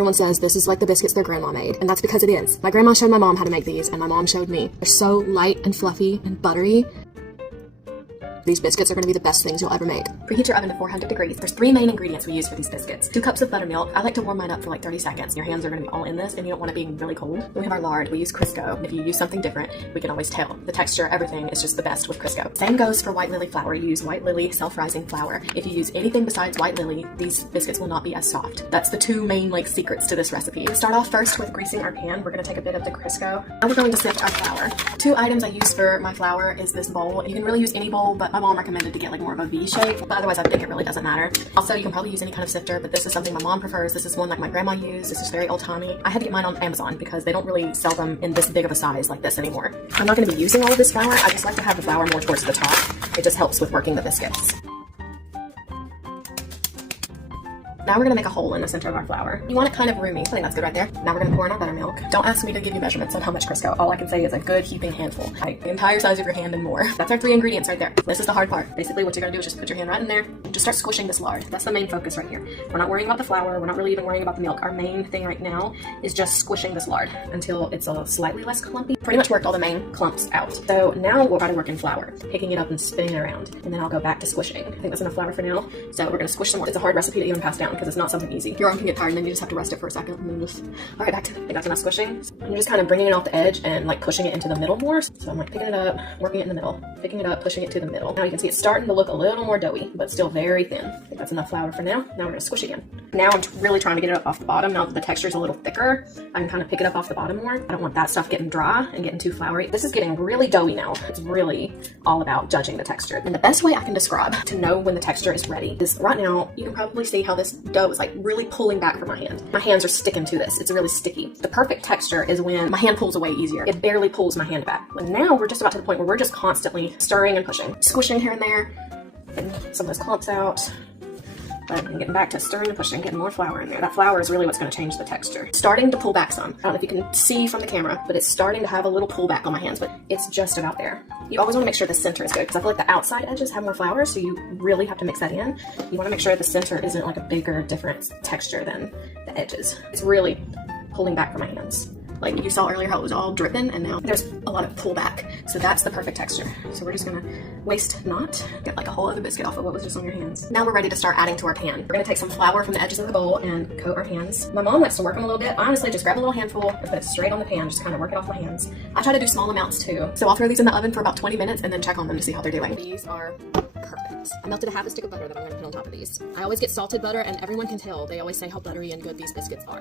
Everyone says this is like the biscuits their grandma made, and that's because it is. My grandma showed my mom how to make these, and my mom showed me. They're so light and fluffy and buttery. These biscuits are going to be the best things you'll ever make. Preheat your oven to 400 degrees. There's 3 main ingredients we use for these biscuits. 2 cups of buttermilk. I like to warm mine up for like 30 seconds. Your hands are going to be all in this and you don't want it being really cold. Then we have our lard. We use Crisco. And if you use something different, we can always tell. The texture, everything is just the best with Crisco. Same goes for white lily flour. You use white lily self-rising flour. If you use anything besides white lily, these biscuits will not be as soft. That's the 2 main secrets to this recipe. We start off first with greasing our pan. We're going to take a bit of the Crisco. Now we're going to sift our flour. 2 items I use for my flour is this bowl. You can really use any bowl, but my mom recommended to get like more of a V shape, but otherwise I think it really doesn't matter. Also, you can probably use any kind of sifter, but this is something my mom prefers. This is one like my grandma used. This is very old-timey. I had to get mine on Amazon because they don't really sell them in this big of a size like this anymore. I'm not going to be using all of this flour. I just like to have the flour more towards the top. It just helps with working the biscuits. Now we're going to make a hole in the center of our flour. You want it kind of roomy. I think that's good right there. Now we're going to pour in our buttermilk. Don't ask me to give you measurements on how much Crisco. All I can say is a good heaping handful. Like the entire size of your hand and more. That's our 3 ingredients right there. This is the hard part. Basically what you're going to do is just put your hand right in there and just start squishing this lard. That's the main focus right here. We're not worrying about the flour. We're not really even worrying about the milk. Our main thing right now is just squishing this lard until it's a slightly less clumpy. Pretty much worked all the main clumps out. So now we'll try to work in flour. Picking it up and spinning it around. And then I'll go back to squishing. I think that's enough flour for now. So we're going to squish some more. It's a hard recipe to even pass down because it's not something easy. Your arm can get tired and then you just have to rest it for a second and then just, all right, back to, I think that's enough squishing. So I'm just kind of bringing it off the edge and like pushing it into the middle more. So I'm like picking it up, working it in the middle, picking it up, pushing it to the middle. Now you can see it's starting to look a little more doughy, but still very thin. I think that's enough flour for now. Now we're gonna squish again. Now I'm really trying to get it up off the bottom. Now that the texture is a little thicker, I can kind of pick it up off the bottom more. I don't want that stuff getting dry and getting too floury. This is getting really doughy now. It's really all about judging the texture. And the best way I can describe to know when the texture is ready is right now, you can probably see how this dough is like really pulling back from my hand. My hands are sticking to this. It's really sticky. The perfect texture is when my hand pulls away easier. It barely pulls my hand back. But now we're just about to the point where we're just constantly stirring and pushing, squishing here and there, getting some of those clumps out. But I'm getting back to stirring and pushing, getting more flour in there. That flour is really what's going to change the texture. Starting to pull back some. I don't know if you can see from the camera, but it's starting to have a little pullback on my hands, but it's just about there. You always want to make sure the center is good because I feel like the outside edges have more flour, so you really have to mix that in. You want to make sure the center isn't like a bigger, different texture than the edges. It's really pulling back from my hands. Like you saw earlier how it was all dripping, and now there's a lot of pullback. So that's the perfect texture. So we're just gonna waste not, get like a whole other biscuit off of what was just on your hands. Now we're ready to start adding to our pan. We're gonna take some flour from the edges of the bowl and coat our hands. My mom likes to work them a little bit. I honestly just grab a little handful and put it straight on the pan, just kind of work it off my hands. I try to do small amounts too. So I'll throw these in the oven for about 20 minutes and then check on them to see how they're doing. These are perfect. I melted a half a stick of butter that I'm gonna put on top of these. I always get salted butter and everyone can tell. They always say how buttery and good these biscuits are.